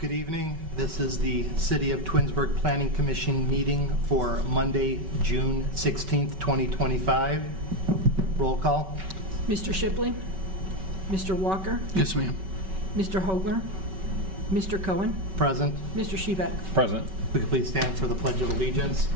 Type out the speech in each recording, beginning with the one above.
Good evening. This is the City of Twinsburg Planning Commission meeting for Monday, June 16th, 2025. Roll call. Mr. Shipley? Mr. Walker? Yes, ma'am. Mr. Hogler? Mr. Cohen? Present. Mr. Shebeck? Present. Will you please stand for the Pledge of Allegiance?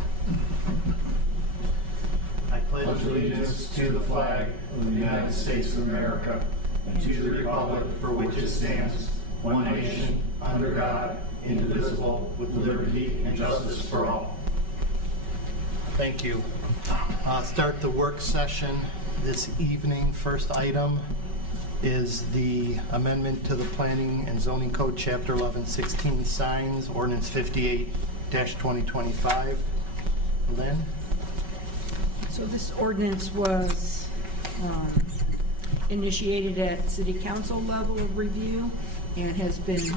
I pledge allegiance to the flag of the United States of America and to the republic for which it stands, one nation, under God, indivisible, with liberty and justice for all. Thank you. Start the work session this evening. First item is the amendment to the Planning and Zoning Code, Chapter 1116, Signs, Ordinance 58-2025. Lynn? So this ordinance was initiated at City Council level of review and has been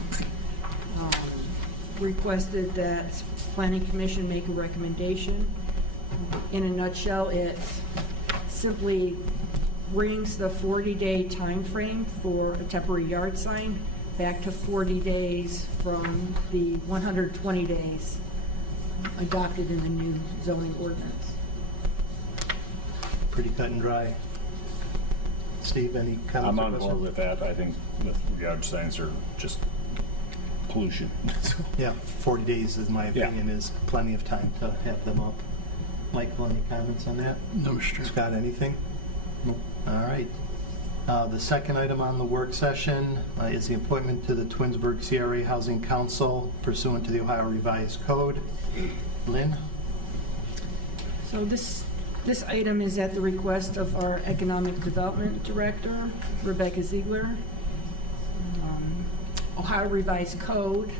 requested that Planning Commission make a recommendation. In a nutshell, it simply brings the 40-day time frame for a temporary yard sign back to 40 days from the 120 days adopted in the new zoning ordinance. Pretty cut and dry. Steve, any comments? I'm or on board questions? with that. I think the yard signs are just pollution. Yeah, 40 days, in my opinion, is plenty of time to have them up. Michael, any comments on that? No, Mr. Scott, anything? No. All right. The second item on the work session is the appointment to the Twinsburg CRA Housing Council pursuant to the Ohio Revised Code. Lynn? So this item is at the request of our Economic Development Director, Rebecca Ziegler. Ohio Revised Code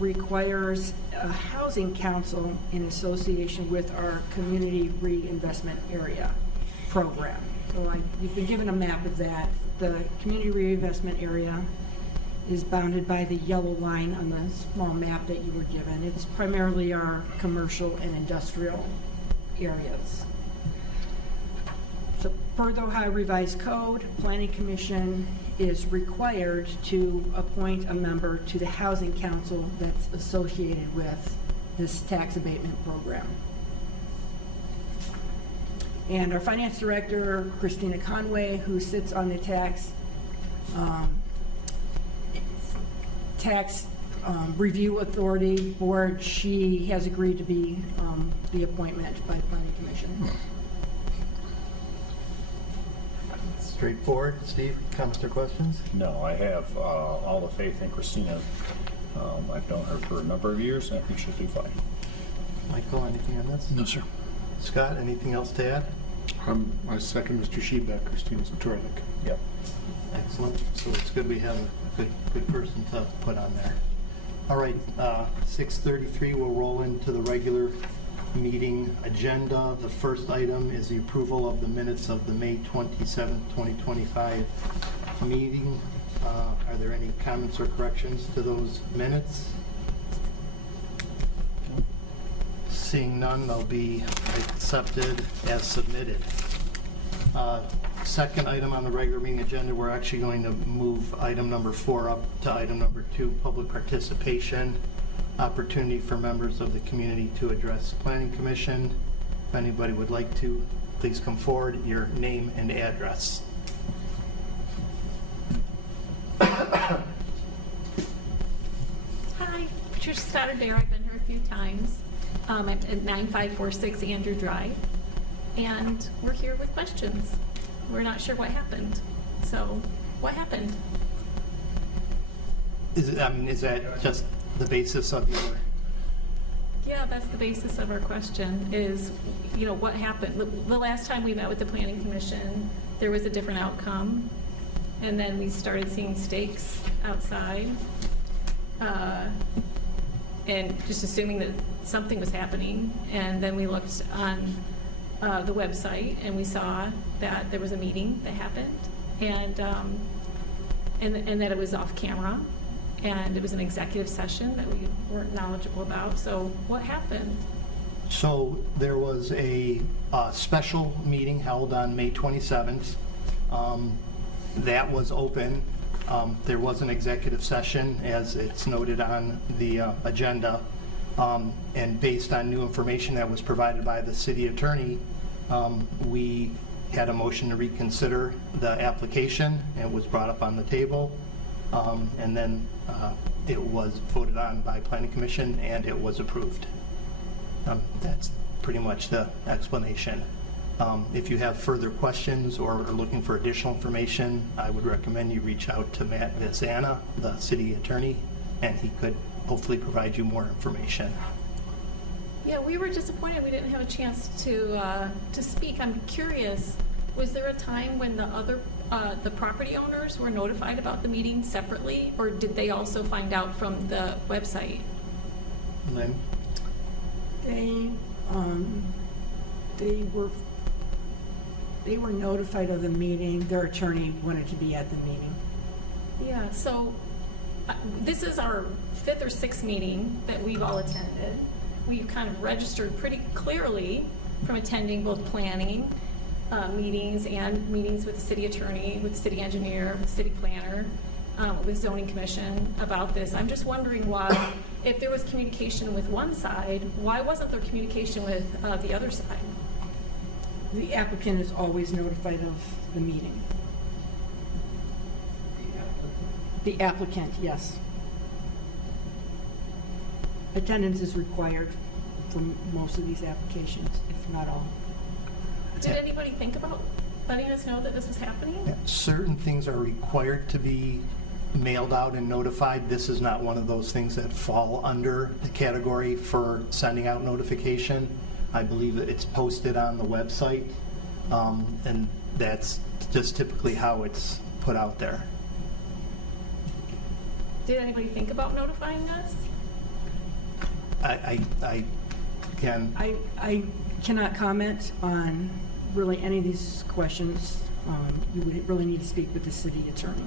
requires a housing council in association with our Community Reinvestment Area program. So you've been given a map of that. The Community Reinvestment Area is bounded by the yellow line on the small map that you were given. It's primarily our commercial and industrial areas. So per the Ohio Revised Code, Planning Commission is required to appoint a member to the Housing Council that's associated with this tax abatement program. And our Finance Director, Christina Conway, who sits on the Tax Review Authority Board, she has agreed to be the appointment by the Planning Commission. Straightforward. Steve, comments or questions? No, I have all the faith in Christina. I've known her for a number of years, and I think she'll do fine. Michael, anything on this? No, sir. Scott, anything else to add? I second Mr. Shebeck. Christina's terrific. Yep. Excellent. So it's good we have a good person to put on there. All right, 6:33, we'll roll into the regular meeting agenda. The first item is the approval of the minutes of the May 27th, 2025 meeting. Are there any comments or corrections to those minutes? Seeing none, they'll be accepted as submitted. Second item on the regular meeting agenda, we're actually going to move item number 4 up to item number 2, public participation, opportunity for members of the community to address Planning Commission. If anybody would like to, please come forward, your name and address. Hi, Patricia Stoddard-Bear. I've been here a few times. I'm at 9546 Andrew Drive, and we're here with questions. We're not sure what happened. So, what happened? Is that just the basis of your? Yeah, that's the basis of our question is, what happened? The last time we met with the Planning Commission, there was a different outcome, and then we started seeing stakes outside, and just assuming that something was happening, and then we looked on the website, and we saw that there was a meeting that happened, and that it was off camera, and it was an executive session that we weren't knowledgeable about. So what happened? So there was a special meeting held on May 27th. That was open. There was an executive session, as it's noted on the agenda, and based on new information that was provided by the city attorney, we had a motion to reconsider the application, and it was brought up on the table, and then it was voted on by Planning Commission, and it was approved. That's pretty much the explanation. If you have further questions or are looking for additional information, I would recommend you reach out to Matt Vizana, the city attorney, and he could hopefully provide you more information. Yeah, we were disappointed we didn't have a chance to speak. I'm curious, was there a time when the property owners were notified about the meeting separately, or did they also find out from the website? Lynn? They were notified of the meeting. Their attorney wanted to be at the meeting. Yeah, so this is our 5th or 6th meeting that we've all attended. We've kind of registered pretty clearly from attending both planning meetings and meetings with the city attorney, with the city engineer, with the city planner, with zoning commission about this. I'm just wondering why, if there was communication with one side, why wasn't there communication with the other side? The applicant is always notified of the meeting. The applicant, yes. Attendance is required for most of these applications, if not all. Did anybody think about letting us know that this was happening? Certain things are required to be mailed out and notified. This is not one of those things that fall under the category for sending out notification. I believe that it's posted on the website, and that's just typically how it's put out there. Did anybody think about notifying us? I cannot comment on really any of these questions. You would really need to speak with the city attorney.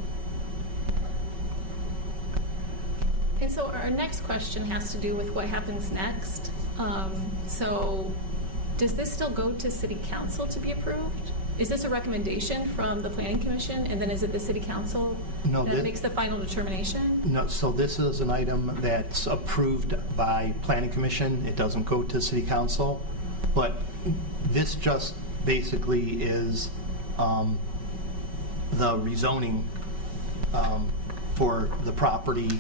And so our next question has to do with what happens next. So does this still go to city council to be approved? Is this a recommendation from the planning commission, and then is it the city council No, that makes the final determination? No, so this is an item that's approved by Planning Commission. It doesn't go to City Council, but this just basically is the rezoning for the property.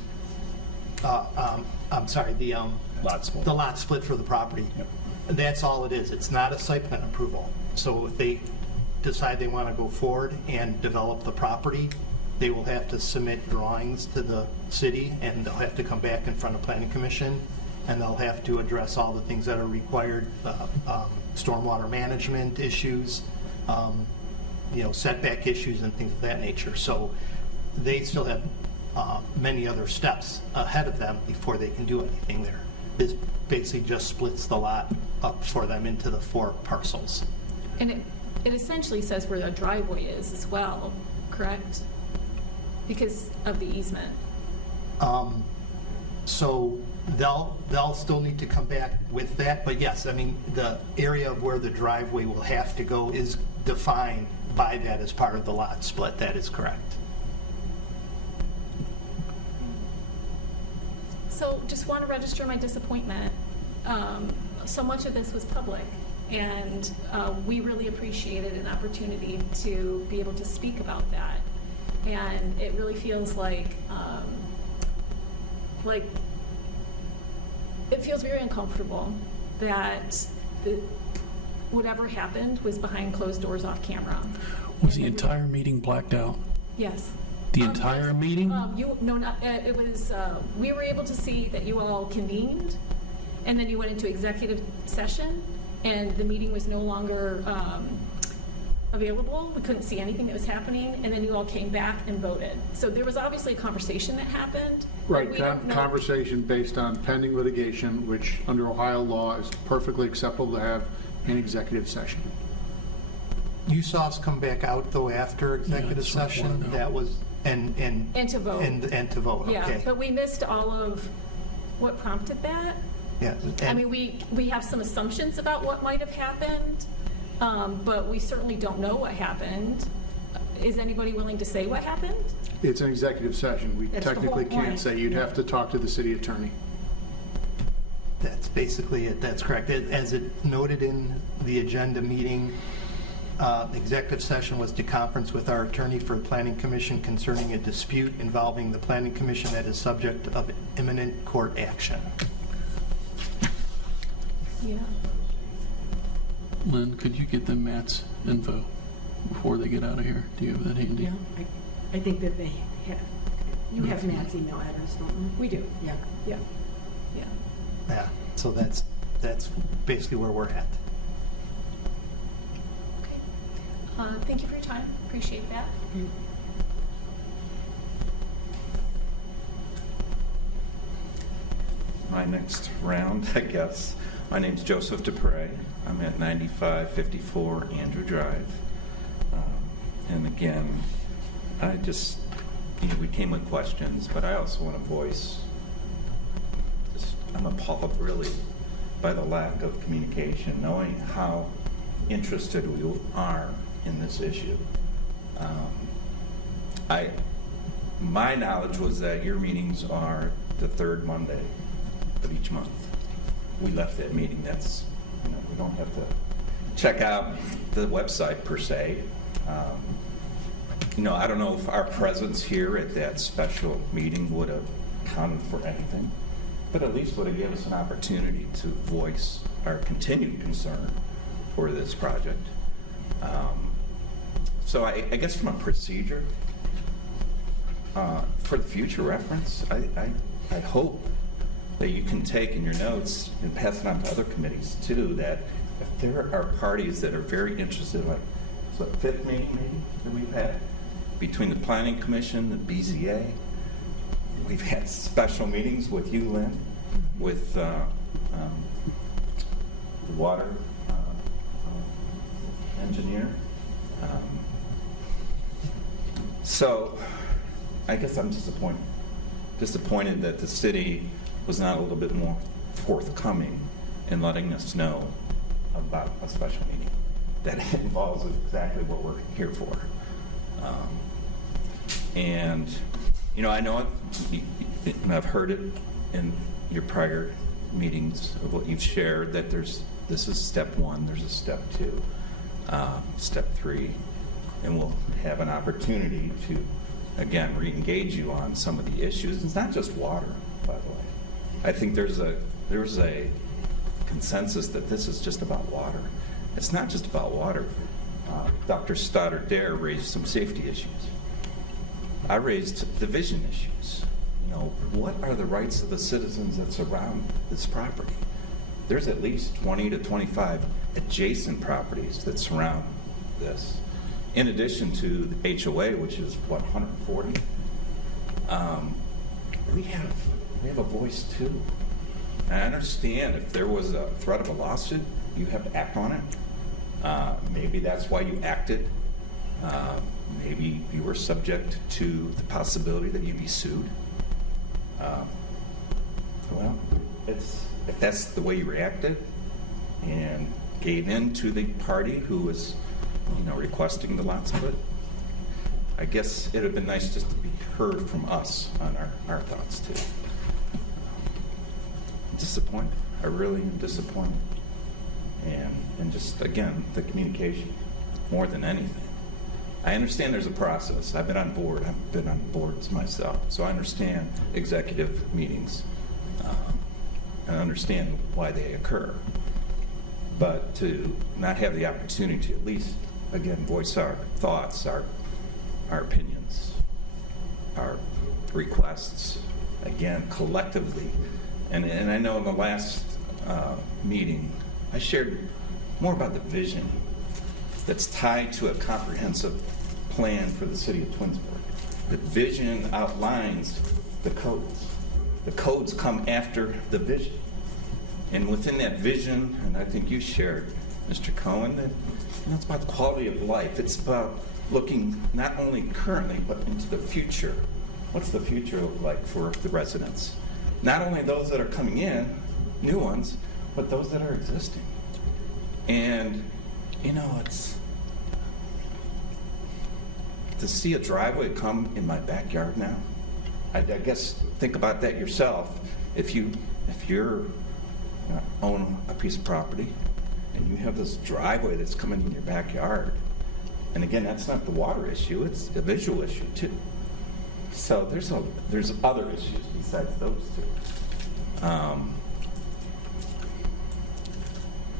I'm sorry, the Lot split. the lot split for the property. Yep. That's all it is. It's not a site plan approval. So if they decide they want to go forward and develop the property, they will have to submit drawings to the city, and they'll have to come back in front of Planning Commission, and they'll have to address all the things that are required, stormwater management issues, setback issues and things of that nature. So they still have many other steps ahead of them before they can do anything there. This basically just splits the lot up for them into the 4 parcels. And it essentially says where the driveway is as well, correct? Because of the easement. So they'll still need to come back with that, but yes, I mean, the area of where the driveway will have to go is defined by that as part of the lot split. That is correct. So just want to register my disappointment. So much of this was public, and we really appreciated an opportunity to be able to speak about that. And it really feels like it feels very uncomfortable that whatever happened was behind closed doors off camera. Was the entire meeting blacked out? Yes. The entire meeting? It was, we were able to see that you all convened, and then you went into executive session, and the meeting was no longer available. We couldn't see anything that was happening, and then you all came back and voted. So there was obviously a conversation that happened. but Right, we don't know- conversation based on pending litigation, which under Ohio law is perfectly acceptable to have an executive session. You saw us come back out though after executive that's what I session. wanted to know. That was and to vote. and to vote. Yeah, Okay. but we missed all of what prompted that. Yeah. I and- mean, we have some assumptions about what might have happened, but we certainly don't know what happened. Is anybody willing to say what happened? It's an executive session. We That's the whole technically can't point. say, you'd have to talk to the city attorney. That's basically it, that's correct. As it noted in the agenda meeting, executive session was to conference with our attorney for Planning Commission concerning a dispute involving the Planning Commission that is subject of imminent court action. Yeah. Lynn, could you get them Matt's info before they get out of here? Do you have that handy? Yeah, I think that they have, you have Matt's email address, don't you? We do, Yeah. yeah, yeah. Yeah, so that's basically where we're at. Okay. Thank you for your time. Appreciate that. My next round, I guess. My name's Joseph Dupre. I'm at 9554 Andrew Drive. And again, I just, we came with questions, but I also want to voice, I'm appalled really by the lack of communication, knowing how interested we are in this issue. My knowledge was that your meetings are the third Monday of each month. We left that meeting, that's, we don't have to check out the website per se. I don't know if our presence here at that special meeting would have counted for anything, but at least would have given us an opportunity to voice our continued concern for this project. So I guess from a procedure, for the future reference, I hope that you can take in your notes and pass it on to other committees too, that if there are parties that are very interested, like, so the fifth meeting maybe that we've had, between the Planning Commission, the BZA, we've had special meetings with you, Lynn, with the water engineer. So I guess I'm disappointed that the city was not a little bit more forthcoming in letting us know about a special meeting that involves exactly what we're here for. And, I know it, and I've heard it in your prior meetings of what you've shared, that this is step one, there's a step two, step three, and we'll have an opportunity to, again, re-engage you on some of the issues. It's not just water, by the way. I think there's a consensus that this is just about water. It's not just about water. Dr. Stoddard-Dare raised some safety issues. I raised the vision issues. What are the rights of the citizens that surround this property? There's at least 20 to 25 adjacent properties that surround this, in addition to the HOA, which is, 140? We have a voice too. And I understand if there was a threat of a lawsuit, you have to act on it. Maybe that's why you acted. Maybe you were subject to the possibility that you'd be sued. Well, if that's the way you reacted and gave in to the party who was, requesting the lot split, I guess it would have been nice just to be heard from us on our thoughts too. I'm disappointed. I really am disappointed. And just, again, the communication, more than anything. I understand there's a process. I've been on boards myself, so I understand executive meetings and understand why they occur. But to not have the opportunity to at least, again, voice our thoughts, our opinions, our requests, again, collectively. And I know in the last meeting, I shared more about the vision that's tied to a comprehensive plan for the city of Twinsburg. The vision outlines the codes. The codes come after the vision. And within that vision, and I think you shared, Mr. Cohen, that it's about the quality of life. It's about looking not only currently, but into the future. What's the future look like for the residents? Not only those that are coming in, new ones, but those that are existing. And, to see a driveway come in my backyard now, I guess think about that yourself. If you're own a piece of property and you have this driveway that's coming in your backyard, and again, that's not the water issue, it's a visual issue too. So there's other issues besides those two.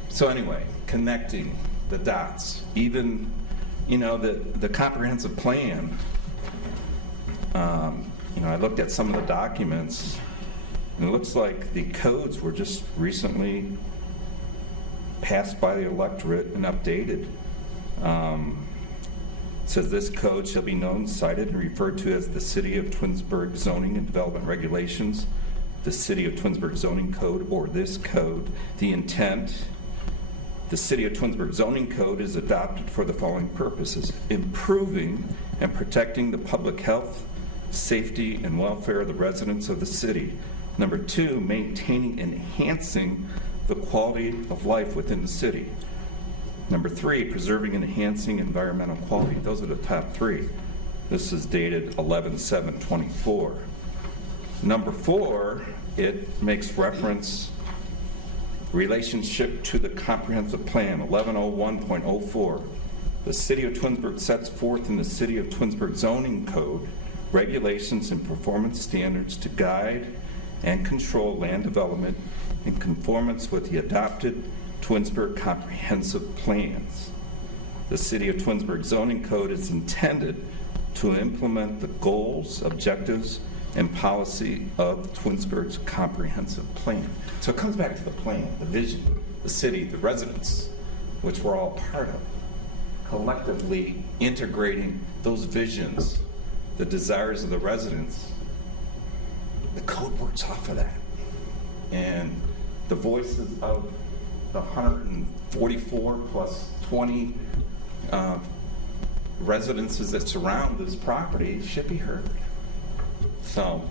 So anyway, connecting the dots, even, the comprehensive plan, I looked at some of the documents, and it looks like the codes were just recently passed by the electorate and updated. It says this code shall be known, cited, and referred to as the City of Twinsburg Zoning and Development Regulations, the City of Twinsburg Zoning Code, or this code. The intent, the City of Twinsburg Zoning Code is adopted for the following purposes: improving and protecting the public health, safety, and welfare of the residents of the city. Number 2, maintaining and enhancing the quality of life within the city. Number 3, preserving and enhancing environmental quality. Those are the top 3. This is dated 11/7/24. Number 4, it makes reference relationship to the comprehensive plan, 1101.04. The City of Twinsburg sets forth in the City of Twinsburg Zoning Code regulations and performance standards to guide and control land development in conformance with the adopted Twinsburg comprehensive plans. The City of Twinsburg Zoning Code is intended to implement the goals, objectives, and policy of Twinsburg's comprehensive plan. So it comes back to the plan, the vision, the city, the residents, which we're all part of, collectively integrating those visions, the desires of the residents. The code works off of that. And the voices of the 144 plus 20 residences that surround this property should be heard. So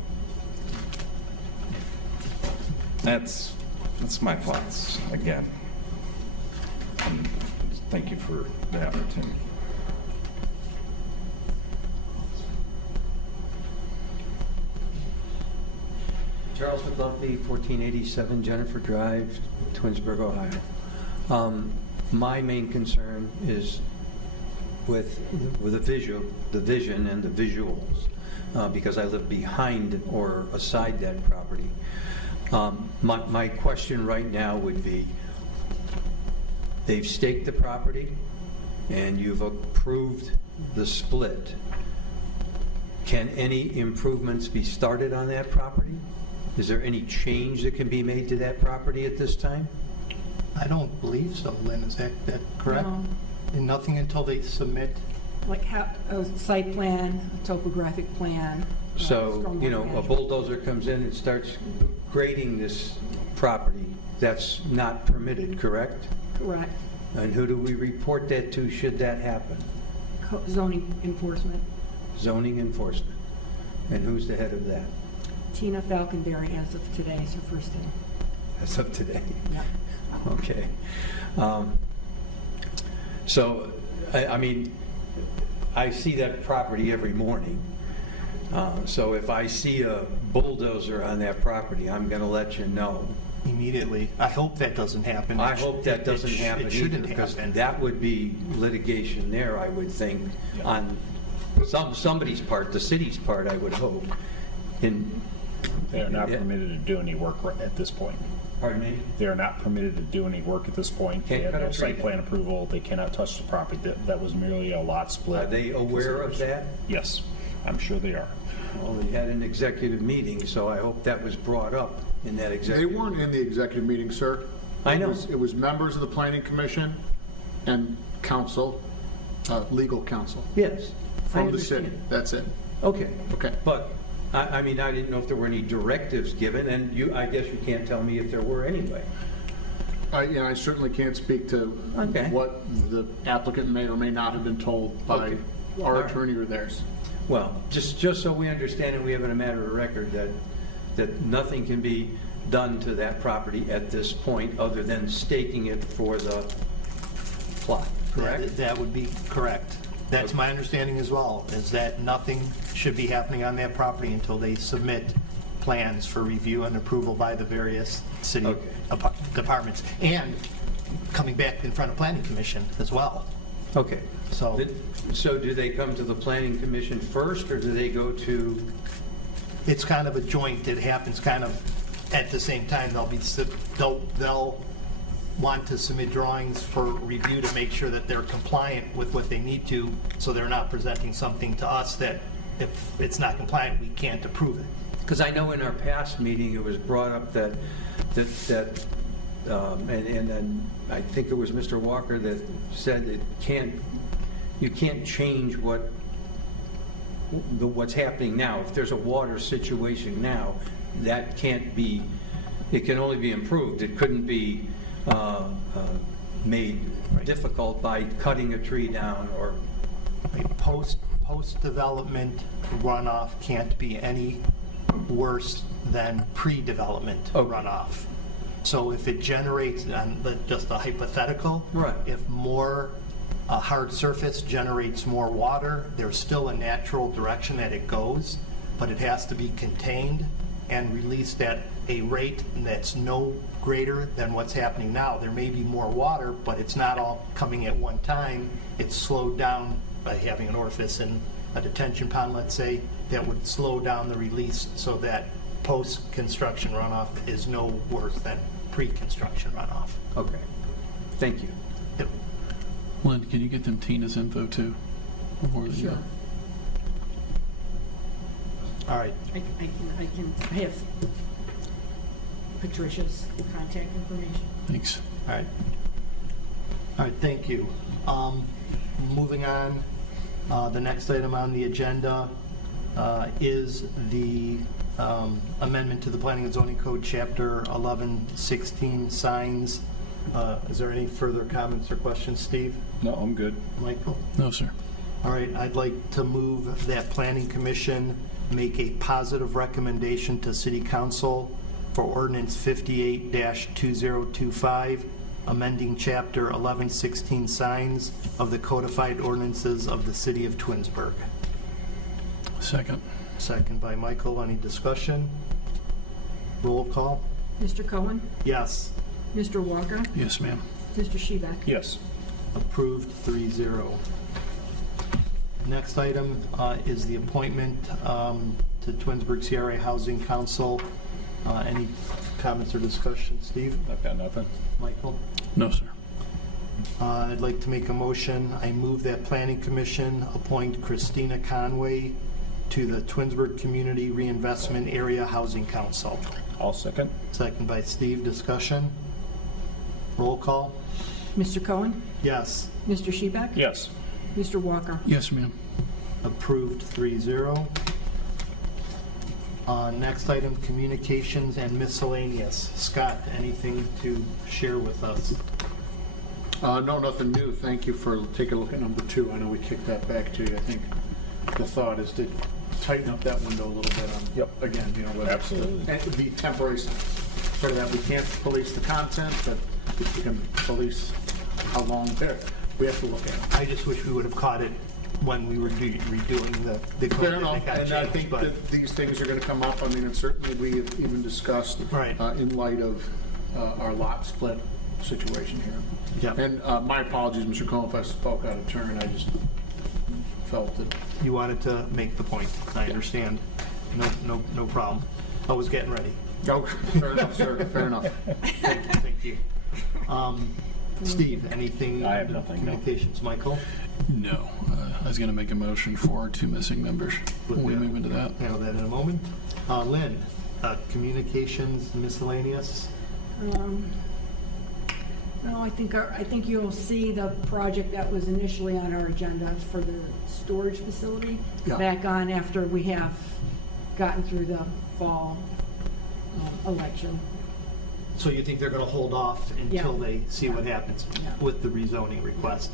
that's my thoughts again. And thank you for the opportunity. Charles McLumpy, 1487 Jennifer Drive, Twinsburg, Ohio. My main concern is with the vision and the visuals, because I live behind or aside that property. My question right now would be, they've staked the property and you've approved the split. Can any improvements be started on that property? Is there any change that can be made to that property at this time? I don't believe so, Lynn, is that correct? No. And nothing until they submit? Like a site plan, a topographic plan. So, stormwater a management. bulldozer comes in and starts grading this property. That's not permitted, correct? Correct. And who do we report that to should that happen? Zoning enforcement. Zoning enforcement. And who's the head of that? Tina Falconberry, as of today, is her first day. As of today. Yep. Okay. So, I mean, I see that property every morning. So if I see a bulldozer on that property, I'm going to let you know. Immediately. I hope that doesn't happen. I hope that doesn't happen It shouldn't either, because happen. that would be litigation there, I would think, on somebody's part, the city's part, I would hope. They are not Yeah. permitted to do any work at this point. Pardon me? They are not permitted to do any work at this point. They Can't have cut no a tree site down. plan approval. They cannot touch the property. That was merely a lot split. Are they aware of that? Yes, I'm sure they are. Well, they had an executive meeting, so I hope that was brought up in that They executive. weren't in the executive meeting, sir. I know. It was members of the planning commission and council, legal counsel Yes, I from the city. understand. That's it. Okay. Okay. But, I mean, I didn't know if there were any directives given, and I guess you can't tell me if there were anyway. I certainly can't speak to Okay. what the applicant may or may not have been told by Okay. our All right. attorney or theirs. Well, just so we understand and we have it a matter of record that nothing can be done to that property at this point other than staking it for the plot, correct? That would be correct. That's my understanding as well, is that nothing should be happening on that property until they submit plans for review and approval by the various city Okay. departments, and coming back in front of Planning Commission as well. Okay. So, So do they come to the planning commission first, or do they go to, it's kind of a joint, it happens kind of at the same time. They'll want to submit drawings for review to make sure that they're compliant with what they need to, so they're not presenting something to us that if it's not compliant, we can't approve it. because I know in our past meeting, it was brought up that, and then I think it was Mr. Walker that said you can't change what's happening now. If there's a water situation now, that can't be, it can only be improved. It couldn't be made difficult by cutting a tree down or, Right, post-development runoff can't be any worse than pre-development Okay. runoff. So if it generates, just a hypothetical. Right. If a hard surface generates more water, there's still a natural direction that it goes, but it has to be contained and released at a rate that's no greater than what's happening now. There may be more water, but it's not all coming at one time. It's slowed down by having an orifice in a detention pond, let's say, that would slow down the release so that post-construction runoff is no worse than pre-construction runoff. okay. Thank you. Yep. Lynn, can you get them Tina's info too? Before they go? Sure. All right. I have Patricia's contact information. Thanks. All right. All right, thank you. Moving on, the next item on the agenda is the amendment to the Planning and Zoning Code, Chapter 1116, signs. Is there any further comments or questions, Steve? No, I'm good. Michael? No, sir. All right, I'd like to move that Planning Commission make a positive recommendation to City Council for Ordinance 58-2025, amending Chapter 1116 signs of the codified ordinances of the City of Twinsburg. Second. Second by Michael. Any discussion? Roll call? Mr. Cohen? Yes. Mr. Walker? Yes, ma'am. Mr. Shebeck? Yes. Approved 3-0. Next item is the appointment to Twinsburg CRA Housing Council. Any comments or discussion, Steve? I've got nothing. Michael? No, sir. I'd like to make a motion. I move that Planning Commission appoint Christina Conway to the Twinsburg Community Reinvestment Area Housing Council. I'll second. Second by Steve. Discussion? Roll call? Mr. Cohen? Yes. Mr. Shebeck? Yes. Mr. Walker? Yes, ma'am. Approved 3-0. Next item, communications and miscellaneous. Scott, anything to share with us? No, nothing new. Thank you for taking a look at number 2. I know we kicked that back to you. I think the thought is to tighten up that window a little bit on, Yep. again, whether Absolutely. it would be temporary, sort of that we can't police the content, but if we can police how long there, we have to look at it. I just wish we would have caught it when we were redoing the code. Fair that enough, got and I changed, think but- that these things are going to come up. I mean, and certainly we have even discussed Right. in light of our lot split situation here. Yep. And my apologies, Mr. Cohen, if I spoke out of turn. I just felt that. You wanted to make the point. I understand. No problem. I was getting ready. Oh, fair enough, sir. Fair enough. Thank you. Steve, anything? I have nothing, no. Communications, Michael? No. I was going to make a motion for 2 missing members. When we move into that. Handle that in a moment. Lynn, communications miscellaneous? No, I think you'll see the project that was initially on our agenda for the storage facility Yeah. back on after we have gotten through the fall election. So you think they're going to hold off until Yeah. they see what happens Yeah. with the rezoning request?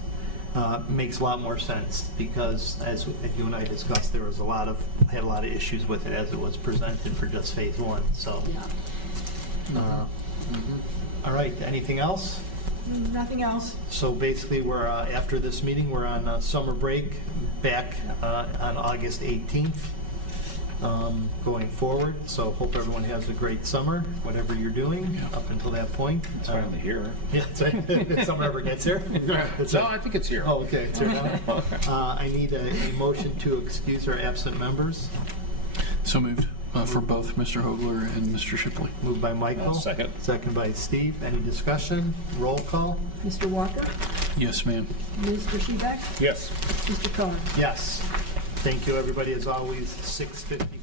Makes a lot more sense, because as you and I discussed, there was had a lot of issues with it as it was presented for just phase 1, so. Yeah. All right, anything else? Nothing else. So basically, we're, after this meeting, we're on summer break, back on August 18th, going forward. So hope everyone has a great summer, whatever you're doing Yeah. up until that point. It's finally here. Yeah, that's right. If summer ever gets here. That's No, right. I think it's here. Oh, okay, it's here now. I need a motion to excuse our absent members. So moved for both Mr. Hogler and Mr. Shipley. Moved by Michael. Second. Second by Steve. Any discussion? Roll call? Mr. Walker? Yes, ma'am. Mr. Shebeck? Yes. Mr. Cohen? Yes. Thank you, everybody. As always, 6:50.